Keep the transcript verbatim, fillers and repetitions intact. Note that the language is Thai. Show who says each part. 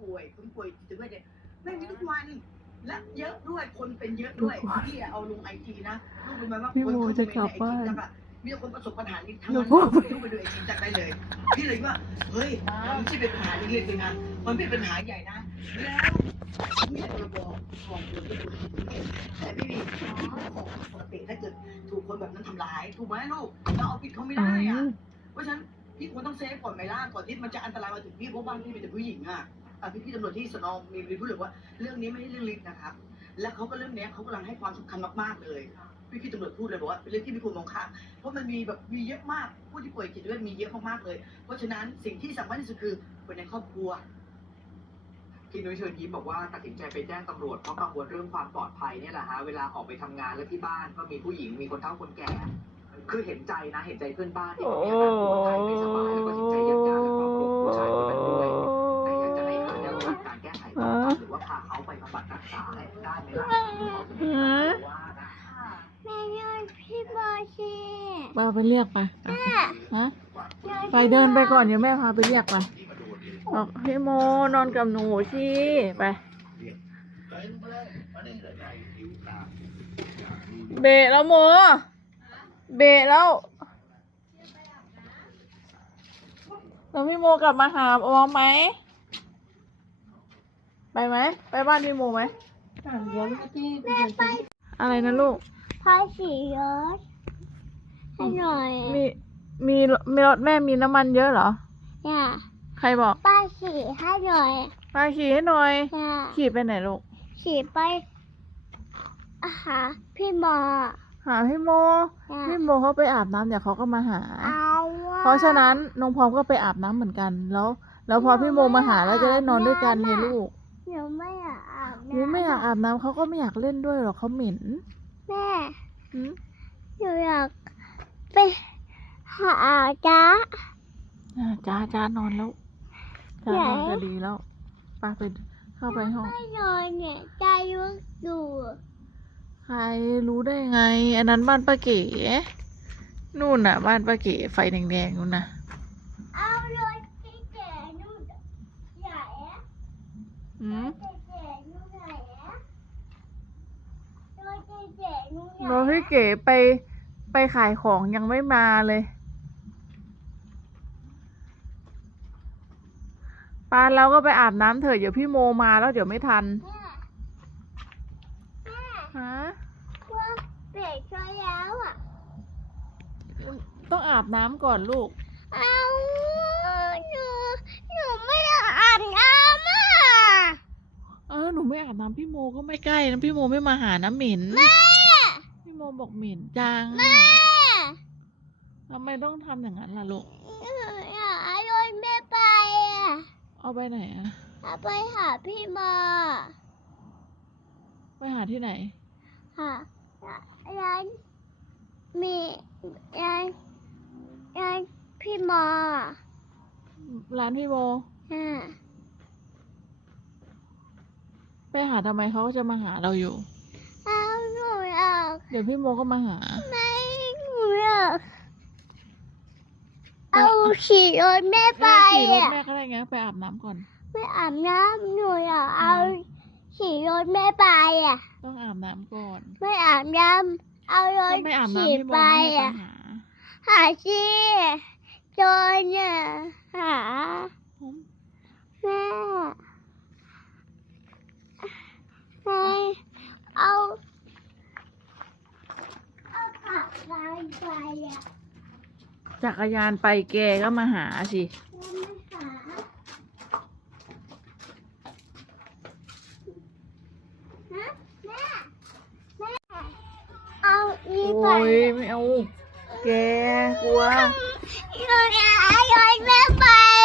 Speaker 1: ป่วยคนป่วยจิตเวชเนี่ยไม่มีทุกวันและเยอะด้วยคนเป็นเยอะด้วยพี่เอาลงไอจีนะลูกรู้ไหมว่าคนเขาจะกลับบ้านมีคนประสบปัญหานี้ทั้งนั้นลูกไปดูไอจีจัดได้เลยพี่เลยว่าเฮ้ยมันไม่ใช่เป็นปัญหาเล็กๆเลยนะมันเป็นปัญหาใหญ่นะแล้วมีระบบของแต่ไม่มีของปกติถ้าเกิดถูกคนแบบนั้นทำร้ายถูกไหมลูกเราเอาผิดเขาไม่ได้อ่ะเพราะฉะนั้นพี่ควรต้องเซฟก่อนไหมล่ะก่อนที่มันจะอันตรายมาถึงพี่เพราะบ้านพี่เป็นแต่ผู้หญิงอ่ะพี่พี่ตำรวจที่สนองมีมีพูดเลยว่าเรื่องนี้ไม่ใช่เรื่องเล็กนะครับและเขาก็เรื่องนี้เขากำลังให้ความสำคัญมากๆเลยพี่พี่ตำรวจพูดเลยบอกว่าเป็นเรื่องที่ไม่ควรมองข้ามเพราะมันมีแบบมีเยอะมากผู้ที่ป่วยจิตเวชมีเยอะมากๆเลยเพราะฉะนั้นสิ่งที่สำคัญที่สุดคือคนในครอบครัว
Speaker 2: พี่นุ้ยเชิญยิ้มบอกว่าตัดสินใจไปแจ้งตำรวจเพราะกังวลเรื่องความปลอดภัยเนี่ยแหละฮะเวลาออกไปทำงานแล้วที่บ้านก็มีผู้หญิงมีคนเฒ่าคนแก่คือเห็นใจนะเห็นใจเพื่อนบ้านที่มีอาการป่วยไข้ไม่สบายแล้วก็เห็นใจญาติญาติและครอบครัวผู้ชายคนนั้นด้วยแต่อยากจะให้หาแนวทางการแก้ไขปัญหาหรือว่าพาเขาไปบำบัดรักษาได้ไหมล่ะ
Speaker 3: แม่ยายพี่บอชี
Speaker 4: มาไปเรียกไปฮะไปเดินไปก่อนเดี๋ยวแม่พาไปเรียกไปบอกให้โมนอนกับหนูสิไปเบะแล้วโมเบะแล้วแล้วพี่โมกลับมาหาออมไหมไปไหมไปบ้านพี่โมไหมอะไรนะลูก
Speaker 3: พาสีรถให้หน่อย
Speaker 4: มีมีมีรถแม่มีน้ำมันเยอะเหรอ
Speaker 3: เนี่ย
Speaker 4: ใครบอก
Speaker 3: ป้าขี่ให้หน่อย
Speaker 4: ป้าขี่ให้หน่อยขี่ไปไหนลูก
Speaker 3: ขี่ไปหาพี่โม
Speaker 4: หาพี่โมพี่โมเขาไปอาบน้ำเดี๋ยวเขาก็มาหา
Speaker 3: เอา
Speaker 4: เพราะฉะนั้นน้องพร้อมก็ไปอาบน้ำเหมือนกันแล้ว แล้วพอพี่โมมาหาแล้วจะได้นอนด้วยกันไงลูก
Speaker 3: หนูไม่อยากอาบน้ำ
Speaker 4: หนูไม่อยากอาบน้ำเขาก็ไม่อยากเล่นด้วยหรอกเขาเหม็น
Speaker 3: แม่หนูอยากไปหาจ้า
Speaker 4: จ้าจ้านอนแล้วจ้านอนก็ดีแล้วป้าไปเข้าไปห้อง
Speaker 3: ไม่นอนเนี่ยใจยุ่งอยู่
Speaker 4: ใครรู้ได้ไงอันนั้นบ้านป้าเก๋นู่นน่ะบ้านป้าเก๋ไฟแดงๆนู่นน่ะ
Speaker 3: เอาเลยที่แก่นู่นใหญ่
Speaker 4: อืมรถพี่เก๋ไปไปขายของยังไม่มาเลยปานเราก็ไปอาบน้ำเถอะเดี๋ยวพี่โมมาแล้วเดี๋ยวไม่ทันฮะ
Speaker 3: ว่าเปียกช่วยแล้วอ่ะ
Speaker 4: ต้องอาบน้ำก่อนลูก
Speaker 3: เอาหนูหนูไม่อยากอาบน้ำอ่ะ
Speaker 4: เออหนูไม่อาบน้ำพี่โมก็ไม่ใกล้นะพี่โมไม่มาหาน้ำเหม็น
Speaker 3: แม่
Speaker 4: พี่โมบอกเหม็นจัง
Speaker 3: แม่
Speaker 4: ทำไมต้องทำอย่างนั้นล่ะลูก
Speaker 3: อยากเอารถแม่ไปอ่ะ
Speaker 4: เอาไปไหนอ่ะ
Speaker 3: เอาไปหาพี่โม
Speaker 4: ไปหาที่ไหน
Speaker 3: หาร้านมีร้านร้านพี่โม
Speaker 4: ร้านพี่โม
Speaker 3: อ่า
Speaker 4: ไปหาทำไมเขาก็จะมาหาเราอยู่
Speaker 3: เอาหนูอยาก
Speaker 4: เดี๋ยวพี่โมก็มาหา
Speaker 3: ไม่หนูอยากเอาขี่รถแม่ไป
Speaker 4: ขี่รถแม่ก็ได้ไงไปอาบน้ำก่อน
Speaker 3: ไม่อาบน้ำหนูอยากเอาขี่รถแม่ไปอ่ะ
Speaker 4: ต้องอาบน้ำก่อน
Speaker 3: ไม่อาบน้ำเอารถขี่ไปอ่ะหาชีโจนเนี่ยหาแม่แม่เอาเอาขับไปไปอ่ะ
Speaker 4: จักรยานไปแกก็มาหาสิ
Speaker 3: เอาอีก
Speaker 4: โอ้ยไม่เอาแกกลัว
Speaker 3: หนูอยากเอารถแม่ไป